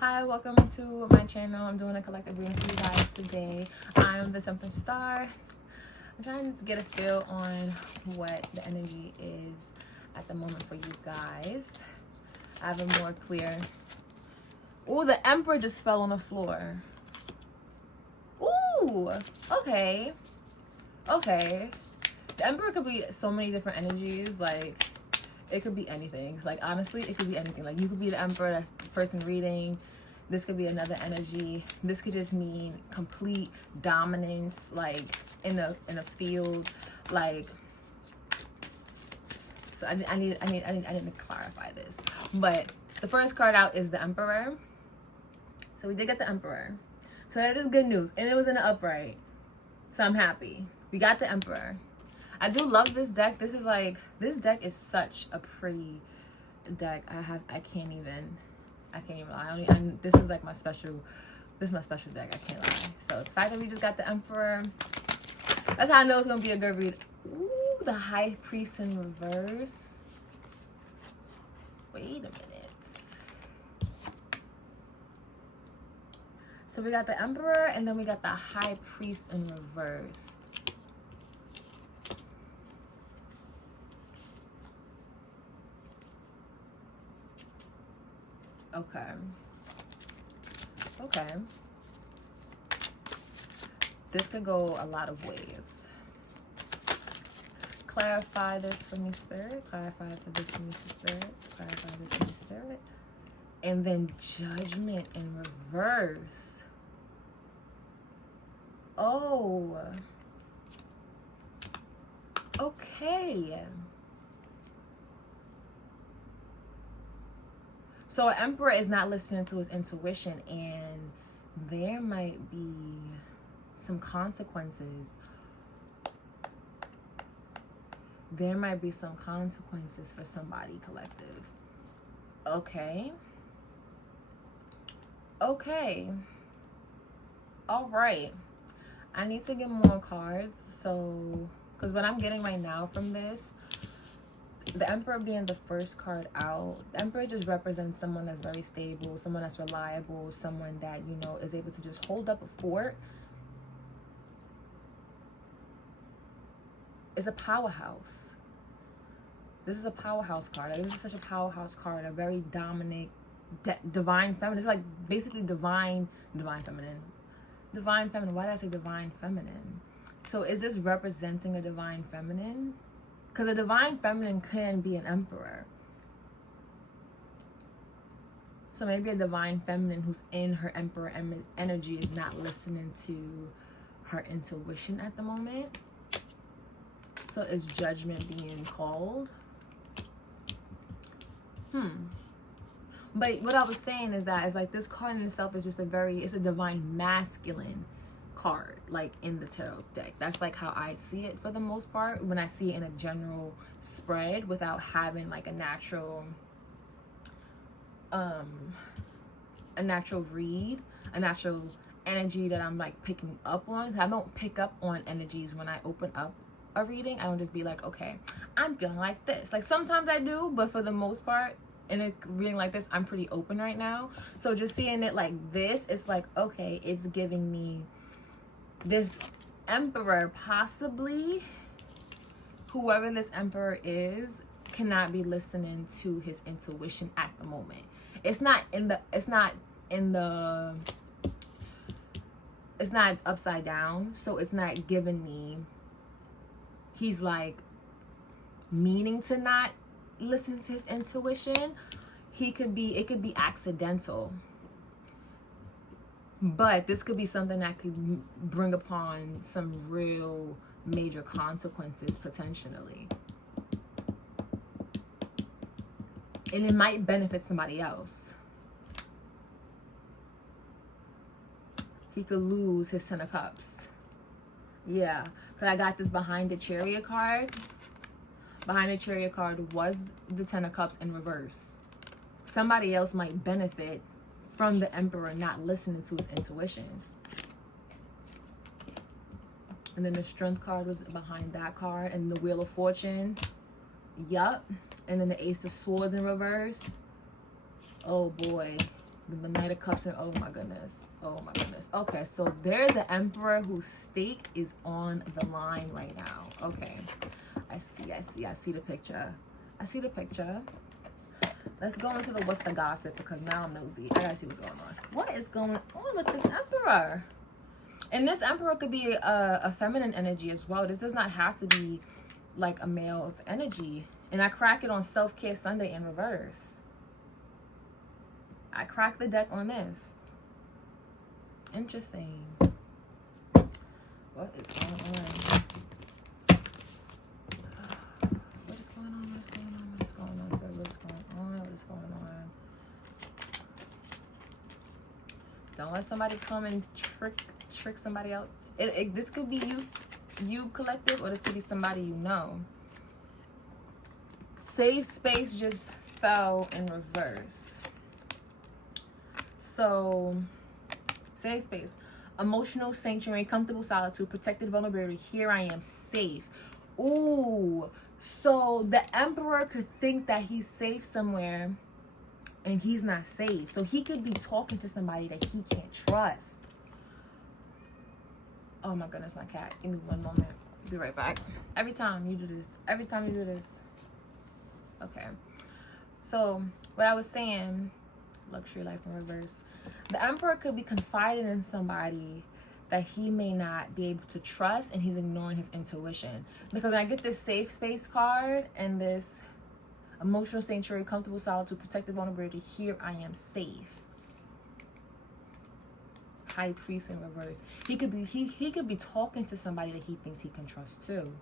Hi, welcome to my channel. I'm doing a collective reading for you guys today. I'm the Temperance Star. I'm trying to get a feel on what the energy is at the moment for you guys. I have a more clear. Oh, the Emperor just fell on the floor. Ooh, okay. Okay. The Emperor could be so many different energies. Like, it could be anything. Like, honestly, it could be anything. Like, you could be the Emperor, the person reading. This could be another energy. This could just mean complete dominance, like in a field. Like, so I need to clarify this. But the first card out is the Emperor. So we did get the Emperor. So that is good news, and it was in the upright. So I'm happy. We got the Emperor. I do love this deck. This deck is such a pretty deck. I can't even lie. This is like my special deck. I can't lie. So the fact that we just got the Emperor, that's how I know it's gonna be a good read. Ooh, the High Priest in reverse. Wait a minute. So we got the Emperor, and then we got the High Priest in reverse. Okay. This could go a lot of ways. Clarify this for me, Spirit. Clarify this for me, Spirit. Clarify this for me, Spirit. And then Judgment in reverse. Oh. Okay. So an Emperor is not listening to his intuition, and there might be some consequences. There might be some consequences for somebody, collective. Okay. All right. I need to get more cards. So, because what I'm getting right now from this, the Emperor being the first card out, the Emperor just represents someone that's very stable, someone that's reliable, someone that, you know, is able to just hold up a fort. Is a powerhouse. This is a powerhouse card. Like, this is such a powerhouse card, a very dominant, divine feminine. It's like basically divine feminine. Divine feminine. Why did I say divine feminine? So is this representing a divine feminine? Because a divine feminine can be an Emperor. So maybe a divine feminine who's in her Emperor energy is not listening to her intuition at the moment. So is Judgment being called? But what I was saying is that it's like this card in itself is just it's a divine masculine card, like in the tarot deck. That's like how I see it for the most part, when I see it in a general spread without having like a natural read, a natural energy that I'm like picking up on. I don't pick up on energies when I open up a reading. I don't just be like, okay, I'm feeling like this. Like sometimes I do, but for the most part in a reading like this, I'm pretty open right now. So just seeing it like this, it's like, okay, it's giving me this Emperor, possibly whoever this Emperor is, cannot be listening to his intuition at the moment. It's not upside down, so it's not giving me he's like meaning to not listen to his intuition. It could be accidental. But this could be something that could bring upon some real major consequences potentially. And it might benefit somebody else. He could lose his 10 of Cups. Yeah, because I got this behind the Chariot card. Behind the Chariot card was the 10 of Cups in reverse. Somebody else might benefit from the Emperor not listening to his intuition. And then the Strength card was behind that card, and the Wheel of Fortune. Yup. And then the Ace of Swords in reverse. Oh boy. Then the Knight of Cups, and oh my goodness. Oh my goodness. Okay, so there's an Emperor whose stake is on the line right now. Okay. I see the picture. I see the picture. Let's go into the what's the gossip, because now I'm nosy. I gotta see what's going on. What is going on with this Emperor? And this Emperor could be a feminine energy as well. This does not have to be like a male's energy. And I crack it on Self-Care Sunday in reverse. I cracked the deck on this. Interesting. What is going on? What is going on? What is going on? What is going on? What is going on? What is going on? Don't let somebody come and trick somebody out. This could be you collective, or this could be somebody you know. Safe space just fell in reverse. So, safe space, emotional sanctuary, comfortable solitude, protected vulnerability. Here I am, safe. Ooh, so the Emperor could think that he's safe somewhere, and he's not safe. So he could be talking to somebody that he can't trust. Oh my goodness, my cat. Give me one moment. Be right back. Every time you do this. Every time you do this. Okay. So, what I was saying, luxury life in reverse. The Emperor could be confiding in somebody that he may not be able to trust, and he's ignoring his intuition. Because when I get this safe space card and this emotional sanctuary, comfortable solitude, protected vulnerability, here I am safe. High Priest in reverse. He could be talking to somebody that he thinks he can trust too.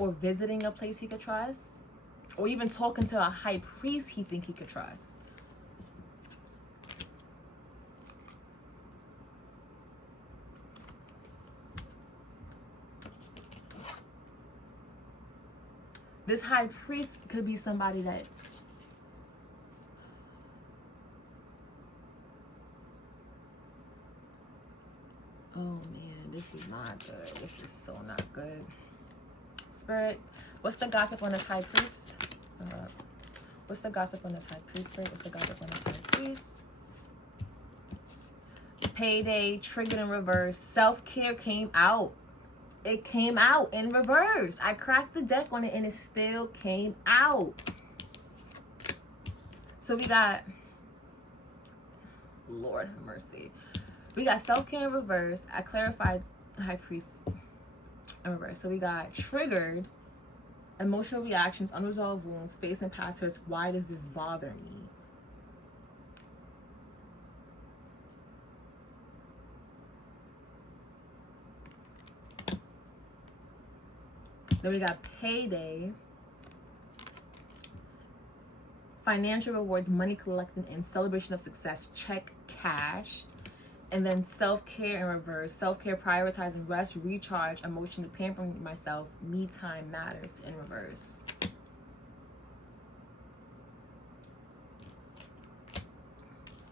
Or visiting a place he could trust. Or even talking to a high priest he think he could trust. This high priest could be somebody that oh man, this is not good. This is so not good. Spirit, what's the gossip on this high priest? What's the gossip on this high priest? Spirit, what's the gossip on this high priest? Payday, triggered in reverse. Self-care came out. It came out in reverse. I cracked the deck on it and it still came out. So we got, Lord have mercy. We got self-care in reverse. I clarified high priest in reverse. So we got triggered, emotional reactions, unresolved wounds, space and past hurts. Why does this bother me? Then we got payday, financial rewards, money collected in celebration of success, check cashed. And then self-care in reverse. Self-care, prioritizing rest, recharge, emotionally pampering myself, me time matters in reverse.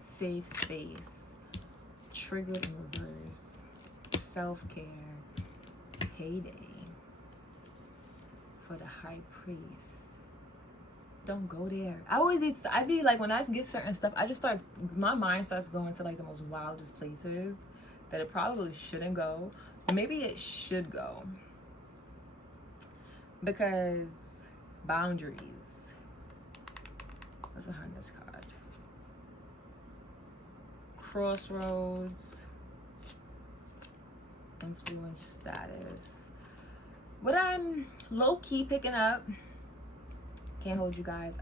Safe space, triggered in reverse. Self-care, payday for the high priest. Don't go there. I be like, when I get certain stuff, my mind starts going to like the most wildest places that it probably shouldn't go. Maybe it should go. Because boundaries. What's behind this card? Crossroads. Influence status. What I'm low-key picking up, can't hold you guys,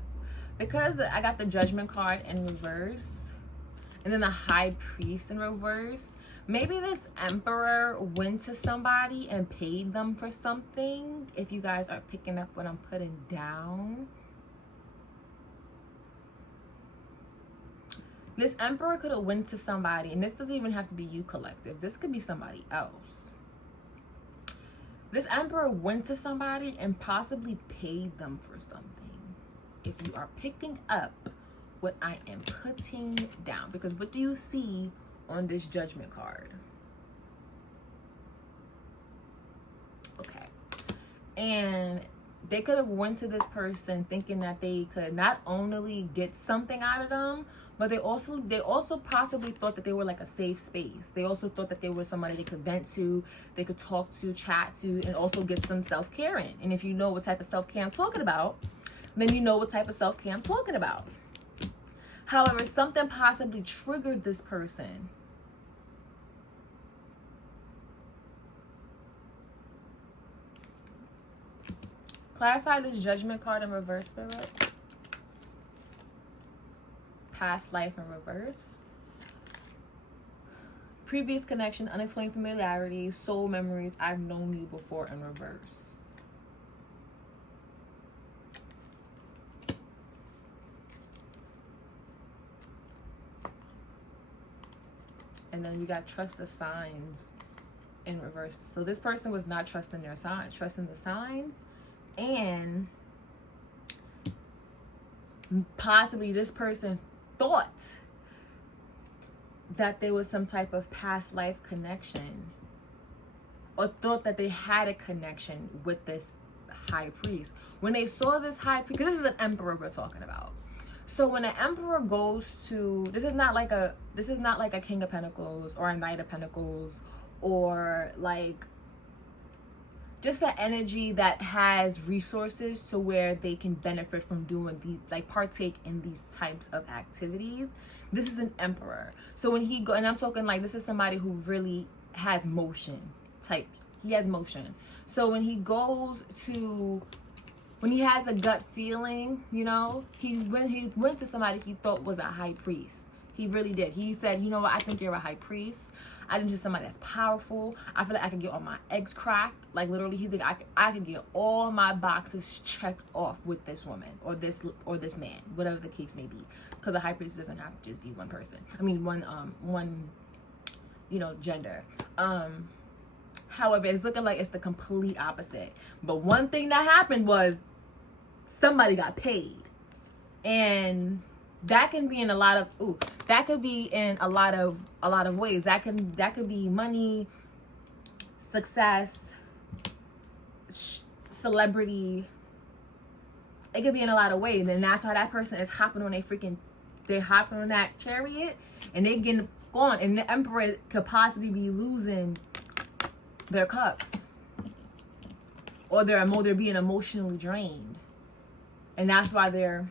because I got the Judgment card in reverse and then the High Priest in reverse. Maybe this Emperor went to somebody and paid them for something, if you guys are picking up what I'm putting down. This Emperor could have went to somebody, and this doesn't even have to be you collective, this could be somebody else. This Emperor went to somebody and possibly paid them for something. If you are picking up what I am putting down. Because what do you see on this Judgment card? Okay. And they could have went to this person thinking that they could not only get something out of them, but they also possibly thought that they were like a safe space. They also thought that they were somebody they could vent to, they could talk to, chat to, and also get some self-care in. And if you know what type of self-care I'm talking about, then you know what type of self-care I'm talking about. However, something possibly triggered this person. Clarify this Judgment card in reverse, Spirit. Past life in reverse. Previous connection, unexplained familiarity, soul memories, I've known you before in reverse. And then we got trust the signs in reverse. So this person was not trusting their signs, trusting the signs. And possibly this person thought that there was some type of past life connection, or thought that they had a connection with this high priest. When they saw this high priest, because this is an emperor we're talking about. So when an emperor goes to, this is not like a King of Pentacles or a Knight of Pentacles, or like just an energy that has resources to where they can benefit from doing these, like partake in these types of activities. This is an emperor. So when he go, and I'm talking like this is somebody who really has motion type. He has motion. So when he goes to, when he has a gut feeling, you know, when he went to somebody he thought was a high priest. He really did. He said, you know what, I think you're a high priest. I think you're somebody that's powerful. I feel like I can get all my eggs cracked. Like literally, he think I could get all my boxes checked off with this woman or this man, whatever the case may be. Because a high priest doesn't have to just be one person. I mean, one, you know, gender. However, it's looking like it's the complete opposite. But one thing that happened was somebody got paid, and that can be in a lot of that could be in a lot of ways. That could be money, success, celebrity. It could be in a lot of ways, and that's why that person is hopping on they're hopping on that chariot, and they're getting gone. And the emperor could possibly be losing their cups, or they're being emotionally drained, and that's why they're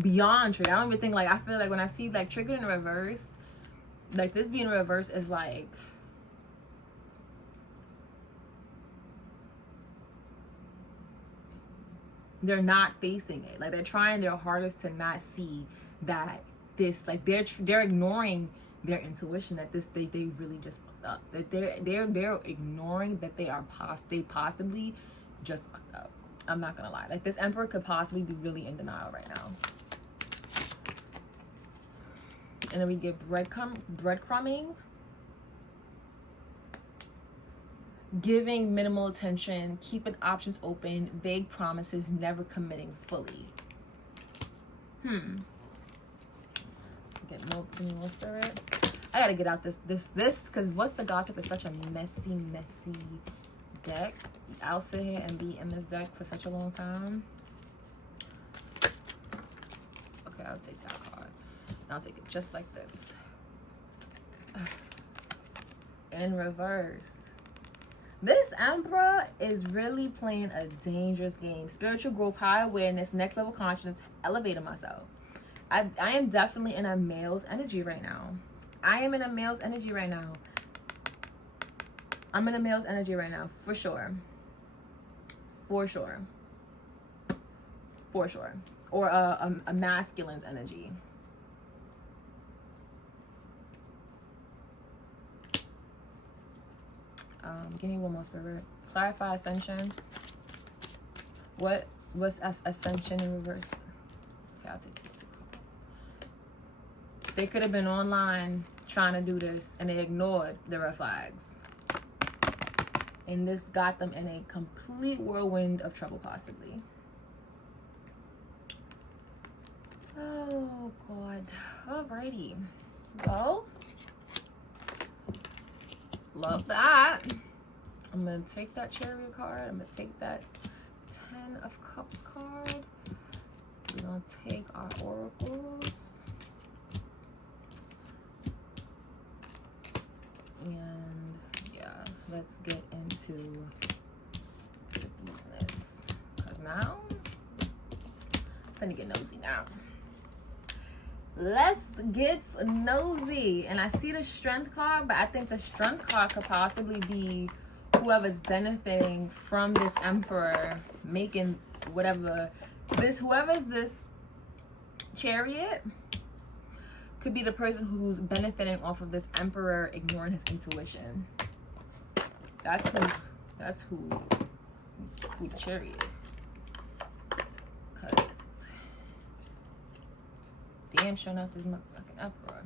beyond trigger. I don't even think, like, I feel like when I see like trigger in reverse, like this being reverse is like they're not facing it. Like they're trying their hardest to not see that this, like they're ignoring their intuition that they really just fucked up. That they're ignoring that they possibly just fucked up. I'm not gonna lie. Like this emperor could possibly be really in denial right now. And then we get breadcrumbing, giving minimal attention, keeping options open, vague promises, never committing fully. Get more spirit. I gotta get out this because What's the Gossip is such a messy deck. I'll sit here and be in this deck for such a long time. Okay, I'll take that card. And I'll take it just like this. In reverse. This emperor is really playing a dangerous game. Spiritual growth, high awareness, next level consciousness, elevating myself. I am definitely in a male's energy right now. I'm in a male's energy right now, for sure. Or a masculine's energy. Give me one more spirit. Clarify ascension. What was ascension in reverse? Okay, I'll take this. They could have been online trying to do this and they ignored the red flags. And this got them in a complete whirlwind of trouble, possibly. Oh, God. Alrighty. Well, love that. I'm going to take that chariot card. I'm going to take that Ten of Cups card. We're gonna take our oracles. And yeah, let's get into the business. Cause now, I'm gonna get nosy now. Let's get nosy. And I see the Strength card, but I think the Strength card could possibly be whoever's benefiting from this Emperor making whatever this, whoever's this Chariot could be the person who's benefiting off of this Emperor ignoring his intuition. That's who the Chariot is. Cause damn sure enough this motherfucking Emperor.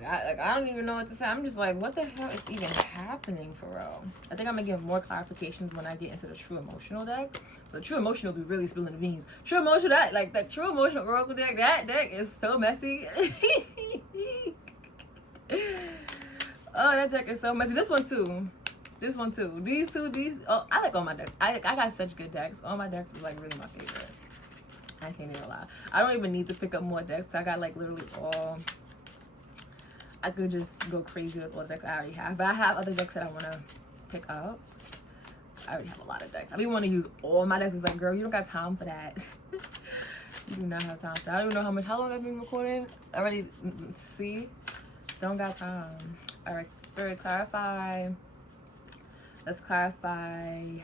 I don't even know what to say. I'm just like, what the hell is even happening for real? I think I'm gonna give more clarifications when I get into the True Emotional deck. The True Emotional will be really spilling the beans. True Emotional, that True Emotional Oracle deck, that deck is so messy. Oh, that deck is so messy. This one too. These two, oh, I like all my decks. I got such good decks. All my decks is like really my favorite. I can't even lie. I don't even need to pick up more decks. I got like literally all. I could just go crazy with all the decks I already have. But I have other decks that I want to pick up. I already have a lot of decks. I be want to use all my decks. It's like, girl, you don't got time for that. You do not have time for that. I don't even know how long I've been recording. Already, see? Don't got time. All right, Spirit, clarify. Let's clarify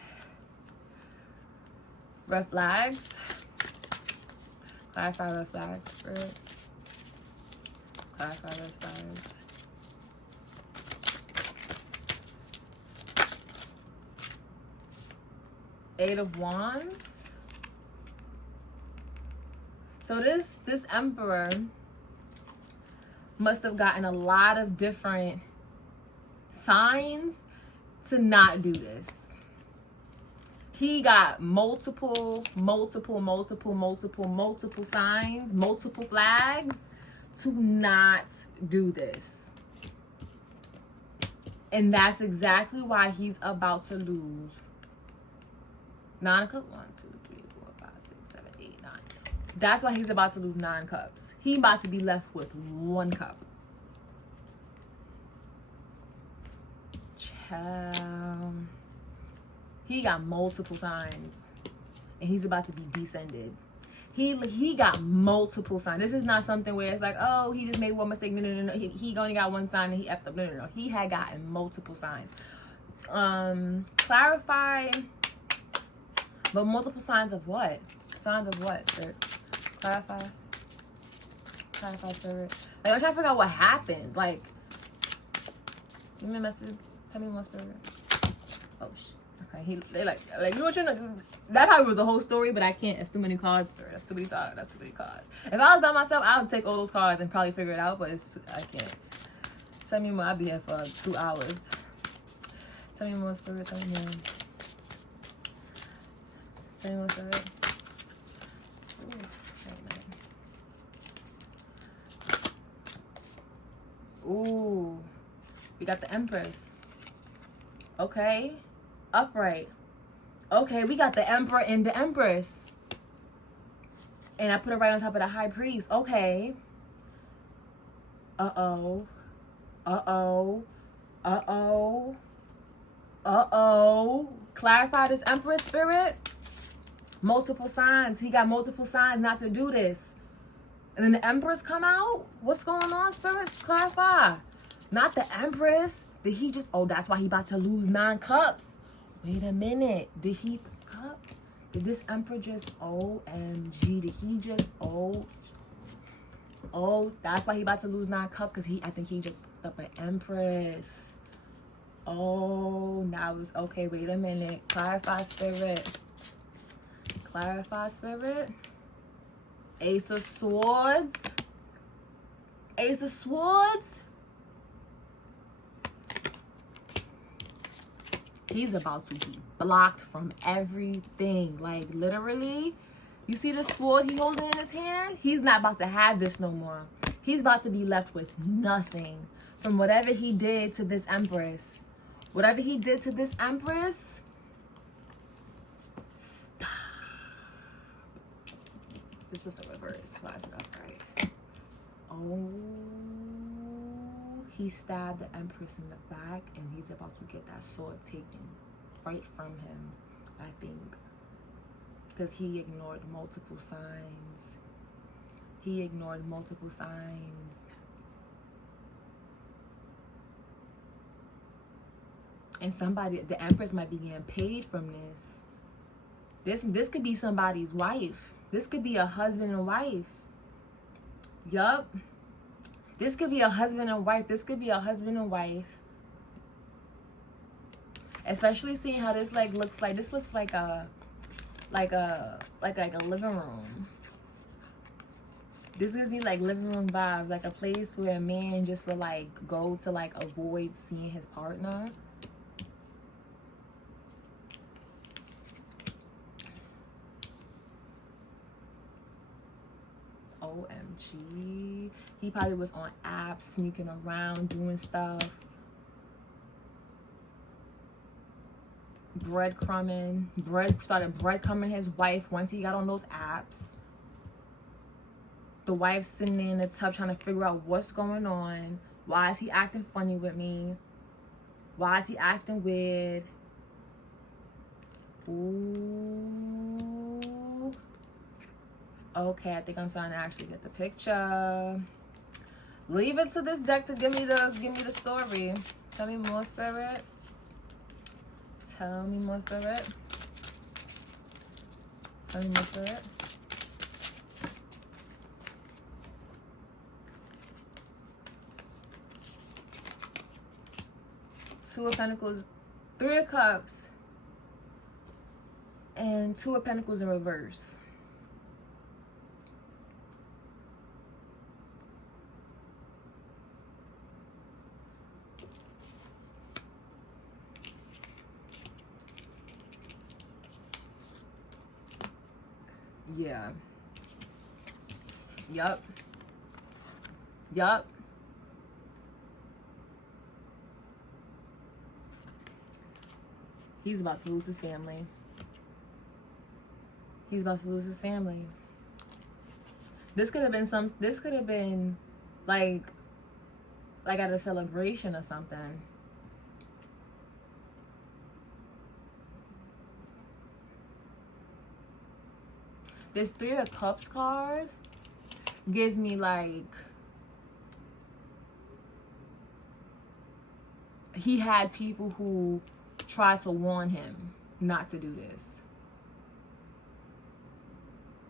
red flags. Clarify red flags, Spirit. Clarify red flags. Eight of Wands. So this Emperor must have gotten a lot of different signs to not do this. He got multiple signs, multiple flags to not do this. And that's exactly why he's about to lose 9 of Cups. 1, 2, 3, 4, 5, 6, 7, 8, 9. That's why he's about to lose 9 cups. He about to be left with 1 cup. Child. He got multiple signs. And he's about to be descended. He got multiple signs. This is not something where it's like, oh, he just made one mistake. No. He only got 1 sign and he effed up. No. He had gotten multiple signs. Clarify. But multiple signs of what? Signs of what, Spirit? Clarify. Clarify, Spirit. Like, I'm trying to figure out what happened. Like, give me a message. Tell me more, Spirit. Oh, shit. Okay, they like you know what you're not, that probably was the whole story, but I can't. It's too many cards. That's too many cards. That's too many cards. If I was by myself, I would take all those cards and probably figure it out, but I can't. Tell me more. I'll be here for 2 hours. Tell me more, Spirit. Tell me more. Tell me more, Spirit. Ooh, we got the Empress. Okay. Upright. Okay, we got the Emperor and the Empress. And I put it right on top of the High Priest. Okay. Uh-oh. Clarify this Empress, Spirit. Multiple signs. He got multiple signs not to do this. And then the Empress come out? What's going on, Spirit? Clarify. Not the Empress. Did he just... Oh, that's why he about to lose 9 cups. Wait a minute. Did he cup? Did this Emperor just OMG? Did he just Oh, that's why he about to lose 9 cups, because I think he just picked up an Empress. Oh, now it's okay. Wait a minute. Clarify, Spirit. Clarify, Spirit. Ace of Swords. Ace of Swords. He's about to be blocked from everything. Like, literally, you see the sword he holding in his hand? He's not about to have this no more. He's about to be left with nothing from whatever he did to this Empress. Whatever he did to this Empress, This was a reverse. Why is it upright? Oh, he stabbed the Empress in the back, and he's about to get that sword taken right from him, I think. Because he ignored multiple signs. He ignored multiple signs. And somebody, the Empress might be getting paid from this. This could be somebody's wife. This could be a husband and wife. Yup. This could be a husband and wife. This could be a husband and wife. Especially seeing how this like looks like. This looks like a living room. This gives me like living room vibes, like a place where a man just would like go to like avoid seeing his partner. OMG. He probably was on apps, sneaking around, doing stuff. Started breadcrumbing his wife once he got on those apps. The wife's sitting there in the tub trying to figure out what's going on. Why is he acting funny with me? Why is he acting weird? Ooh. Okay, I think I'm starting to actually get the picture. Leave it to this deck to give me the story. Tell me more, Spirit. Tell me more, Spirit. Tell me more, Spirit. Two of Pentacles, Three of Cups, and Two of Pentacles in reverse. Yeah. Yup. Yup. He's about to lose his family. He's about to lose his family. This could have been like at a celebration or something. This Three of Cups card gives me like he had people who tried to warn him not to do this.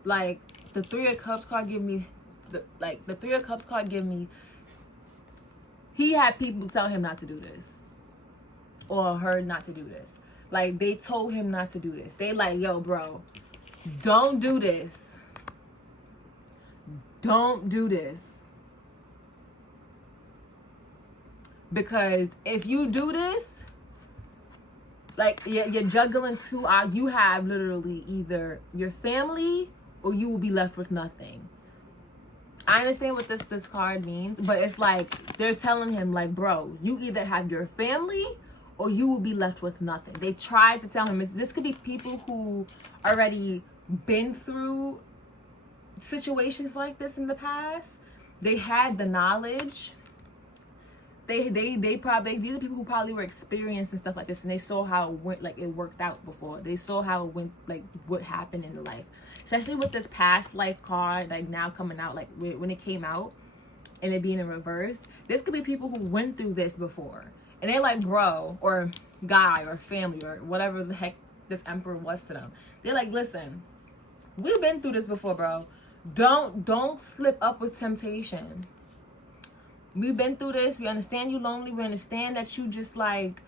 Like the Three of Cups card give me the Three of Cups card give me he had people tell him not to do this or her not to do this. Like they told him not to do this. They like, yo, bro, don't do this. Don't do this. Because if you do this, like you're juggling two out. You have literally either your family or you will be left with nothing. I understand what this card means, but it's like they're telling him like, bro, you either have your family or you will be left with nothing. They tried to tell him this could be people who already been through situations like this in the past. They had the knowledge. They probably, these are people who probably were experienced and stuff like this, and they saw how it went, like it worked out before. They saw how it went, like what happened in the life, especially with this past life card like now coming out, like when it came out and it being in reverse. This could be people who went through this before, and they're like, bro, or guy or family or whatever the heck this emperor was to them. They're like, listen, we've been through this before, bro. Don't slip up with temptation. We've been through this. We understand you lonely. We understand that you just like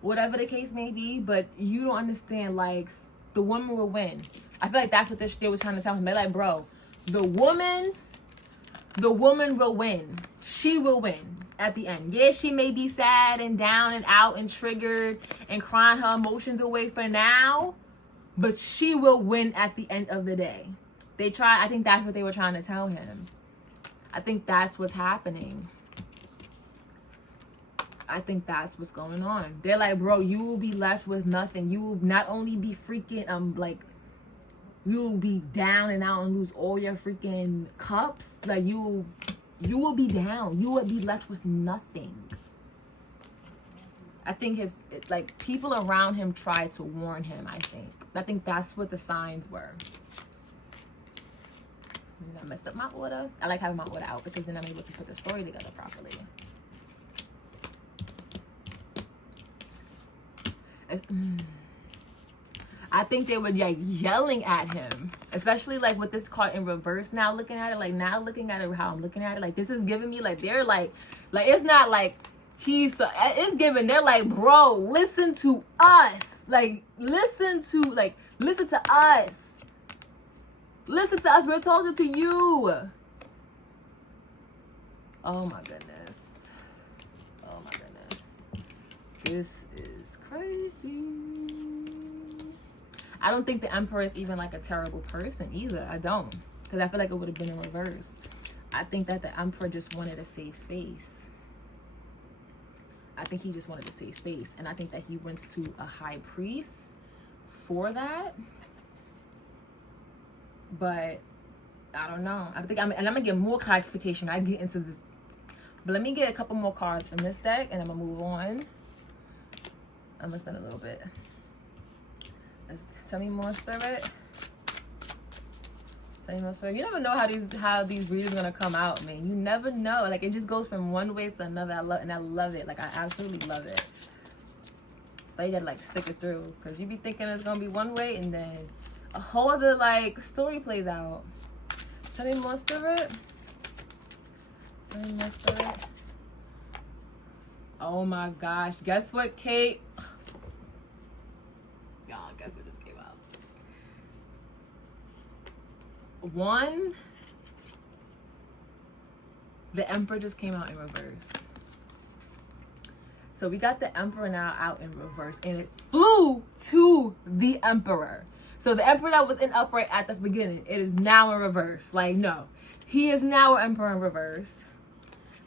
whatever the case may be, but you don't understand like the woman will win. I feel like that's what they was trying to tell him. They're like, bro, the woman will win. She will win at the end. Yeah, she may be sad and down and out and triggered and crying her emotions away for now, but she will win at the end of the day. I think that's what they were trying to tell him. I think that's what's happening. I think that's what's going on. They're like, bro, you will be left with nothing. You will not only be freaking like you'll be down and out and lose all your freaking cups. Like you will be down. You will be left with nothing. I think like people around him tried to warn him. I think that's what the signs were. I messed up my order. I like having my order out because then I'm able to put the story together properly. I think they were like yelling at him, especially like with this card in reverse. Now looking at it, like now looking at it how I'm looking at it, like this is giving me like they're like it's not like it's giving. They're like, bro, listen to us. Like listen to us. Listen to us. We're talking to you. Oh my goodness. Oh my goodness. This is crazy. I don't think the Emperor is even like a terrible person either. I don't. Because I feel like it would have been in reverse. I think that the Emperor just wanted a safe space. I think he just wanted a safe space. And I think that he went to a high priest for that. But I don't know. I'm gonna get more clarification when I get into this. But let me get a couple more cards from this deck and I'm gonna move on. I'm gonna spend a little bit. Tell me more, Spirit. Tell me more, Spirit. You never know how these readings are gonna come out, man. You never know. Like it just goes from one way to another. I love it. Like I absolutely love it. So you gotta like stick it through because you be thinking it's gonna be one way and then a whole other like story plays out. Tell me more, Spirit. Tell me more, Spirit. Oh my gosh. Guess what, Kate? Y'all, guess what just came out? One, the Emperor just came out in reverse. So we got the Emperor now out in reverse and it flew to the Emperor. So the Emperor that was in upright at the beginning, it is now in reverse. Like, no. He is now an Emperor in reverse.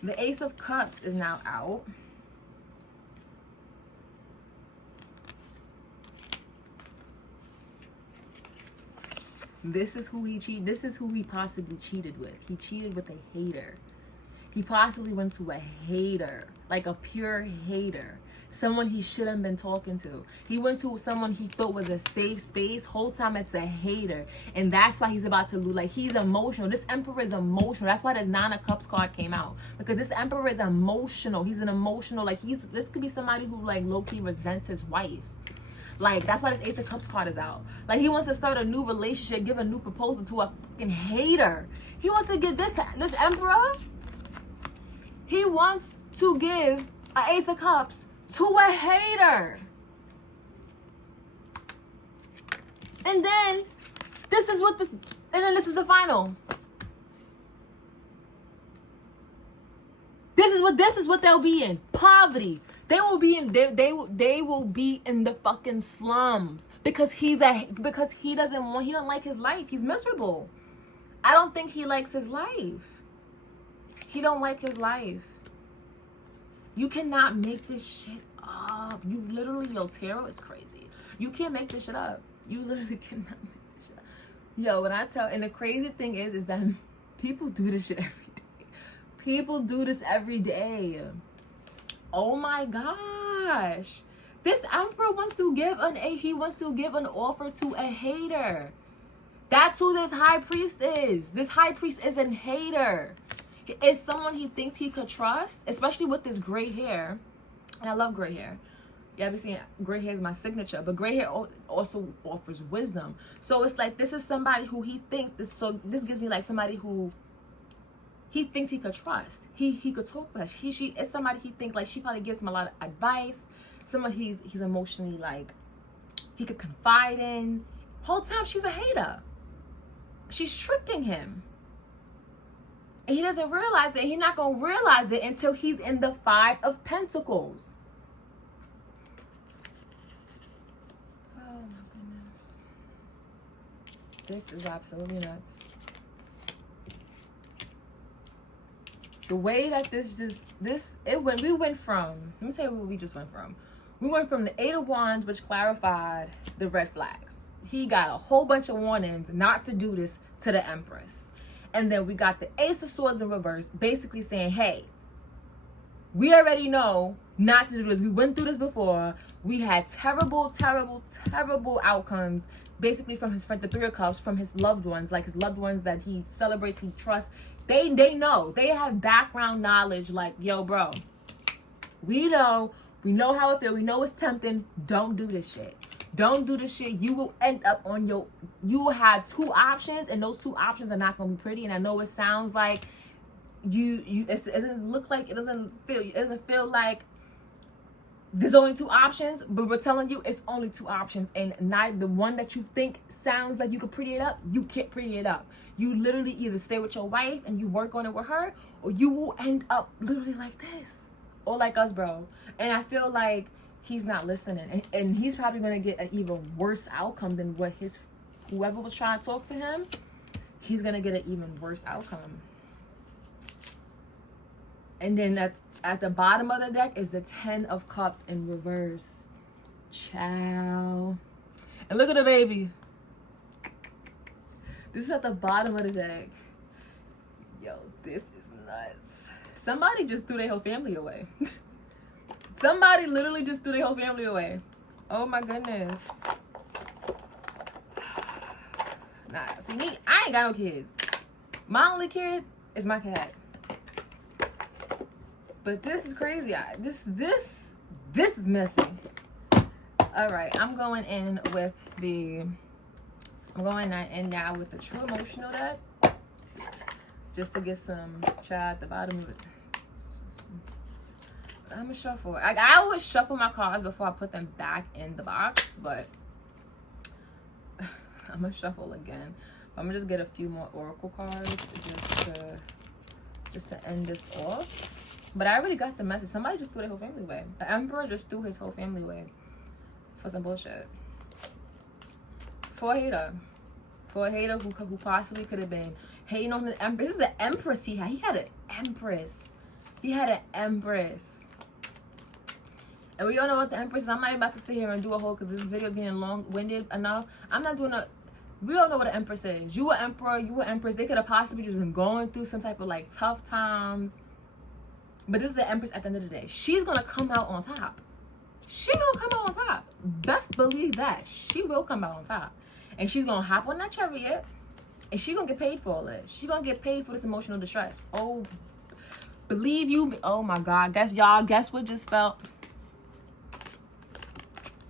The Ace of Cups is now out. This is who he cheated. This is who he possibly cheated with. He cheated with a hater. He possibly went to a hater. Like a pure hater. Someone he shouldn't have been talking to. He went to someone he thought was a safe space. Whole time it's a hater. And that's why he's about to lose. Like he's emotional. This Emperor is emotional. That's why this Nine of Cups card came out. Because this Emperor is emotional. He's an emotional, like this could be somebody who like low-key resents his wife. Like that's why this Ace of Cups card is out. Like he wants to start a new relationship, give a new proposal to a fucking hater. He wants to give this Emperor. He wants to give an Ace of Cups to a hater. And then this is the final. This is what they'll be in. Poverty. They will be in they will be in the fucking slums because he don't like his life. He's miserable. I don't think he likes his life. He don't like his life. You cannot make this shit up. You literally, tarot is crazy. You can't make this shit up. You literally cannot make this shit up. Yo, when I tell, and the crazy thing is that people do this shit every day. People do this every day. Oh my gosh. This Emperor wants to give an offer to a hater. That's who this High Priest is. This High Priest is a hater. It's someone he thinks he could trust, especially with this gray hair. And I love gray hair. Yeah, I've been seeing gray hair is my signature, but gray hair also offers wisdom. So it's like this is somebody who he thinks this gives me like somebody who he thinks he could trust. He could talk to her. She is somebody he thinks like she probably gives him a lot of advice. Someone he's emotionally like he could confide in. Whole time she's a hater. She's tricking him. And he doesn't realize it. He's not going to realize it until he's in the Five of Pentacles. Oh my goodness. This is absolutely nuts. The way that we went from, let me tell you what we just went from. We went from the Eight of Wands, which clarified the red flags. he got a whole bunch of warnings not to do this to the Empress. And then we got the Ace of Swords in reverse, basically saying, hey, we already know not to do this. We went through this before. We had terrible, terrible, terrible outcomes, basically from his friend, the Three of Cups, from his loved ones, like his loved ones that he celebrates, he trusts. They know. They have background knowledge like, yo, bro, we know how it feels. We know it's tempting. Don't do this shit. Don't do this shit. You will end up on you will have two options, and those two options are not going to be pretty. And I know it sounds like it doesn't look like, it doesn't feel like there's only two options, but we're telling you it's only two options, and not the one that you think sounds like you could pretty it up. You can't pretty it up. You literally either stay with your wife and you work on it with her, or you will end up literally like this, or like us, bro. And I feel like he's not listening, and he's probably gonna get an even worse outcome than what whoever was trying to talk to him. He's gonna get an even worse outcome. And then at the bottom of the deck is the Ten of Cups in reverse. Ciao. And look at the baby. This is at the bottom of the deck. Yo, this is nuts. Somebody just threw their whole family away. Somebody literally just threw their whole family away. Oh my goodness. Nah, see me, I ain't got no kids. My only kid is my cat. But this is crazy. This is messy. All right, I'm going in now with the True Emotional deck, just to get some try at the bottom of it. I'm gonna shuffle. I always shuffle my cards before I put them back in the box, but I'm gonna shuffle again. I'm gonna just get a few more oracle cards just to end this off. But I already got the message. Somebody just threw their whole family away. The Emperor just threw his whole family away for some bullshit. For a hater. For a hater who possibly could have been hating on the Empress. This is an Empress he had. He had an Empress. He had an Empress. And we all know what the Empress is. I'm not even about to sit here and do a whole, because this video is getting long-winded enough. I'm not doing we all know what an Empress is. You an Emperor, you an Empress. They could have possibly just been going through some type of like tough times. But this is the Empress at the end of the day. She's going to come out on top. She going to come out on top. Best believe that. She will come out on top. And she's going to hop on that chariot. And she's going to get paid for all this. She's going to get paid for this emotional distress. Oh, believe you. Oh, my God. Guess what just felt?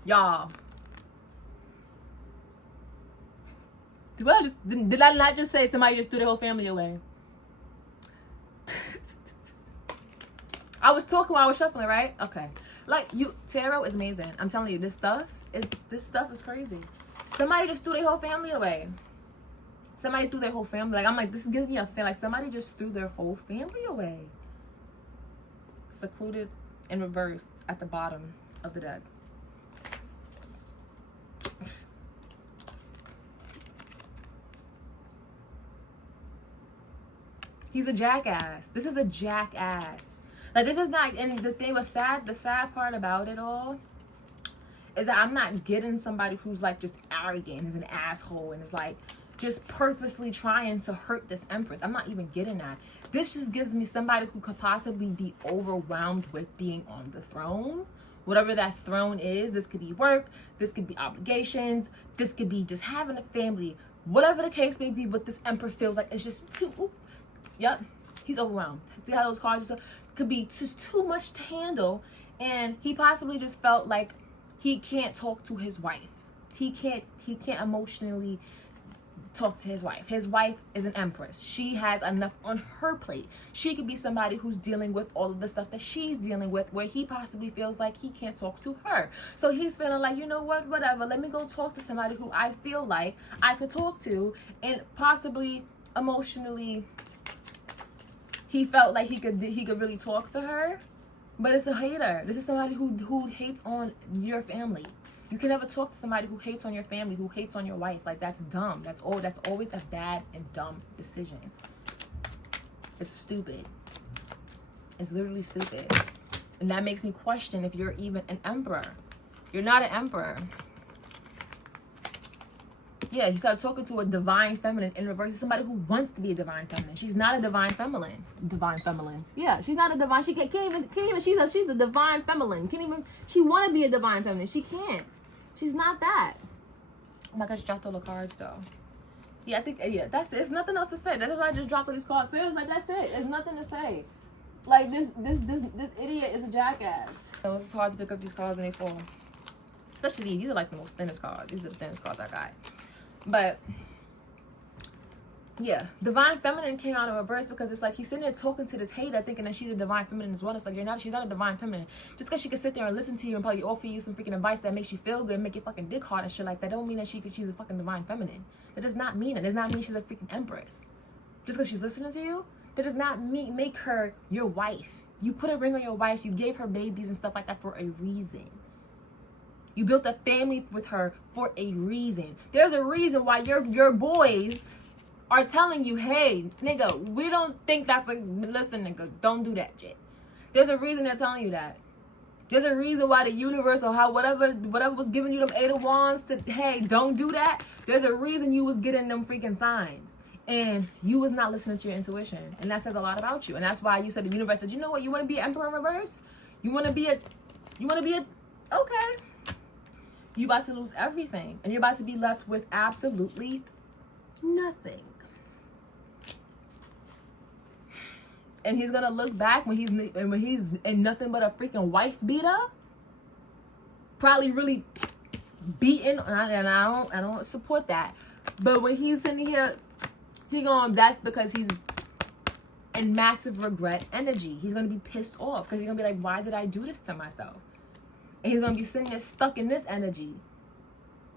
Y'all. Did I not just say somebody just threw their whole family away? I was talking while I was shuffling, right? Okay. Like, tarot is amazing. I'm telling you, this stuff is crazy. Somebody just threw their whole family away. Somebody threw their whole family. Like, I'm like, this gives me a feel like somebody just threw their whole family away. Secluded in reverse at the bottom of the deck. He's a jackass. This is a jackass. Like, this is not, and the thing was sad, the sad part about it all is that I'm not getting somebody who's like just arrogant and is an asshole and is like just purposely trying to hurt this Empress. I'm not even getting that. This just gives me somebody who could possibly be overwhelmed with being on the throne. Whatever that throne is, this could be work, this could be obligations, this could be just having a family, whatever the case may be, what this Emperor feels like it's just too, yep, he's overwhelmed. See how those cards just could be just too much to handle, and he possibly just felt like he can't talk to his wife. He can't emotionally talk to his wife. His wife is an Empress. She has enough on her plate. She could be somebody who's dealing with all of the stuff that she's dealing with, where he possibly feels like he can't talk to her. So he's feeling like, you know what, whatever, let me go talk to somebody who I feel like I could talk to, and possibly emotionally he felt like he could really talk to her. But it's a hater. This is somebody who hates on your family. You can never talk to somebody who hates on your family, who hates on your wife. Like, that's dumb. That's always a bad and dumb decision. It's stupid. It's literally stupid. And that makes me question if you're even an emperor. You're not an emperor. Yeah, he started talking to a divine feminine in reverse. Somebody who wants to be a divine feminine. She's not a divine feminine. Divine feminine. Yeah, she's not a divine. She can't even. She's a divine feminine. Can't even. She want to be a divine feminine. She can't. She's not that. Oh my gosh, dropped all the cards though. Yeah, I think that's it. It's nothing else to say. That's why I just dropped all these cards. Spirit was like, that's it. There's nothing to say. Like this idiot is a jackass. So it's hard to pick up these cards when they fall. Especially these. These are like the most thinnest cards. These are the thinnest cards I got. But yeah, divine feminine came out in reverse because it's like he's sitting there talking to this hater thinking that she's a divine feminine as well. It's like she's not a divine feminine. Just because she can sit there and listen to you and probably offer you some freaking advice that makes you feel good and make your fucking dick hard and shit like that, don't mean that she's a fucking divine feminine. That does not mean it. That does not mean she's a freaking empress. Just because she's listening to you, that does not make her your wife. You put a ring on your wife, you gave her babies and stuff like that for a reason. You built a family with her for a reason. There's a reason why your boys are telling you, hey, nigga, we don't think that's listen, nigga, don't do that shit. There's a reason they're telling you that. There's a reason why the universe or whatever was giving you them 8 of wands to, hey, don't do that. There's a reason you was getting them freaking signs. And you was not listening to your intuition. And that says a lot about you. And that's why you said the universe said, you know what, you want to be an emperor in reverse? You want to be a, okay. You about to lose everything. And you're about to be left with absolutely nothing. And he's gonna look back when he's in nothing but a freaking wife beater, probably really beaten. And I don't support that. But when he's sitting here, that's because he's in massive regret energy. He's gonna be pissed off because he's gonna be like, why did I do this to myself? And he's gonna be sitting there stuck in this energy,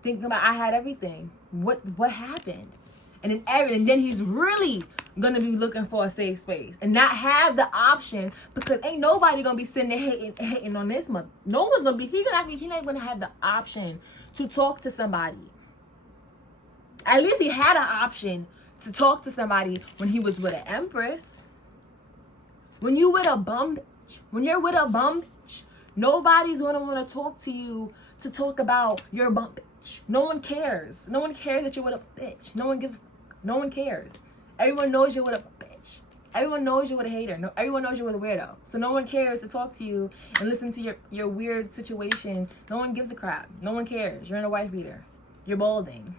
thinking about I had everything. What happened? And then he's really gonna be looking for a safe space and not have the option, because ain't nobody gonna be sitting there hating on this month. No one's gonna be. He's not even gonna have the option to talk to somebody. At least he had an option to talk to somebody when he was with an empress. When you're with a bum, nobody's gonna want to talk to you to talk about your bum bitch. No one cares. No one cares that you're with a bitch. No one cares. Everyone knows you're with a bitch. Everyone knows you're with a hater. No, everyone knows you're with a weirdo. So no one cares to talk to you and listen to your weird situation. No one gives a crap. No one cares. You're in a wife beater. You're balding.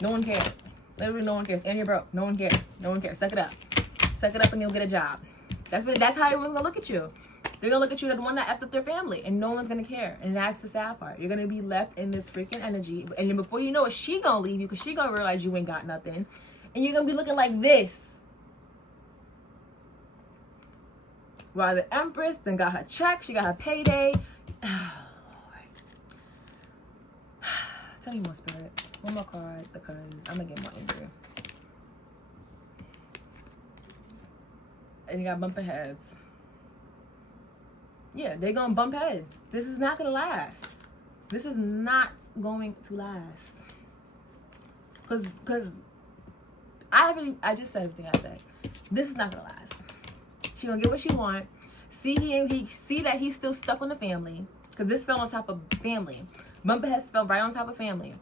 No one cares. Literally no one cares. And you're broke. No one cares. No one cares. Suck it up. Suck it up and you'll get a job. That's how everyone's gonna look at you. They're gonna look at you as the one that effed up their family, and no one's gonna care. And that's the sad part. You're gonna be left in this freaking energy, and then before you know it, she gonna leave you because she gonna realize you ain't got nothing, and you're gonna be looking like this. While the Empress then got her check, she got her payday. Oh Lord. Tell me more, Spirit. One more card because I'm gonna get more angry. And you got bumping heads. Yeah, they're gonna bump heads. This is not gonna last. This is not going to last. Cause I just said everything I said. This is not gonna last. She gonna get what she want. See that he's still stuck on the family. Cause this fell on top of family. Bumper heads fell right on top of family.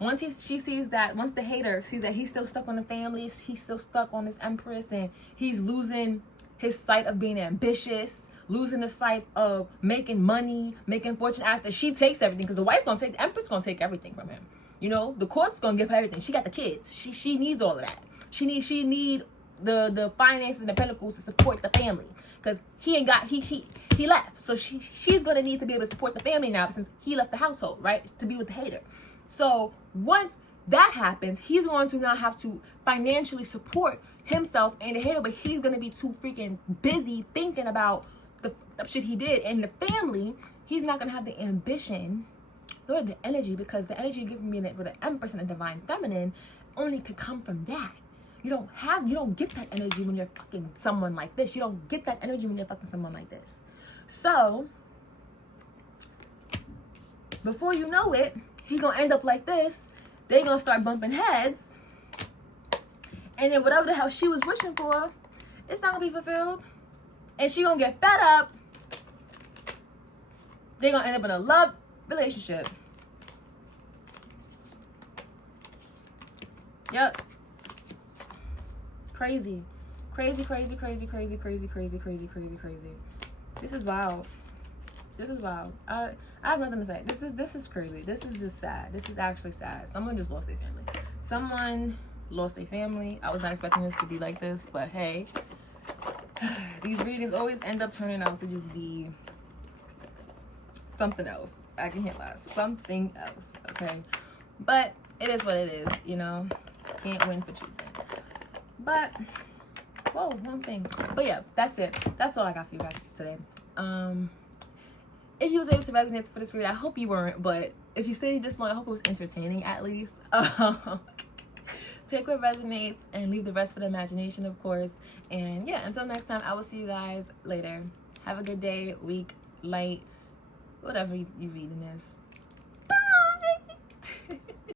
Once she sees that, once the hater sees that he's still stuck on the family, he's still stuck on this Empress, and he's losing his sight of being ambitious, losing the sight of making money, making fortune after she takes everything, because the Empress gonna take everything from him. You know, the court's gonna give her everything. She got the kids. She needs all of that. She need the finances and the pentacles to support the family, because he left. So she's gonna need to be able to support the family now since he left the household, right? To be with the hater. So once that happens, he's going to now have to financially support himself and the hater, but he's gonna be too freaking busy thinking about the shit he did. And the family, he's not gonna have the ambition nor the energy, because the energy you're giving me with the Empress and the Divine Feminine only could come from that. You don't get that energy when you're fucking someone like this. You don't get that energy when you're fucking someone like this. So before you know it, he gonna end up like this. They gonna start bumping heads, and then whatever the hell she was wishing for, it's not gonna be fulfilled, and she gonna get fed up. They gonna end up in a love relationship, Yep. Crazy. Crazy, crazy, crazy, crazy, crazy, crazy, crazy, crazy, crazy. This is wild. This is wild. I have nothing to say. This is crazy. This is just sad. This is actually sad. Someone just lost their family. Someone lost their family. I was not expecting this to be like this, but hey, these readings always end up turning out to just be something else. I can hit last. Something else. Okay. But it is what it is, you know. Can't win for choosing. But whoa, one thing. But yeah, that's it. That's all I got for you guys today. If you was able to resonate for this read, I hope you weren't, but if you stayed this long, I hope it was entertaining at least. Take what resonates and leave the rest for the imagination, of course. And yeah, until next time, I will see you guys later. Have a good day, week, light, whatever you reading this.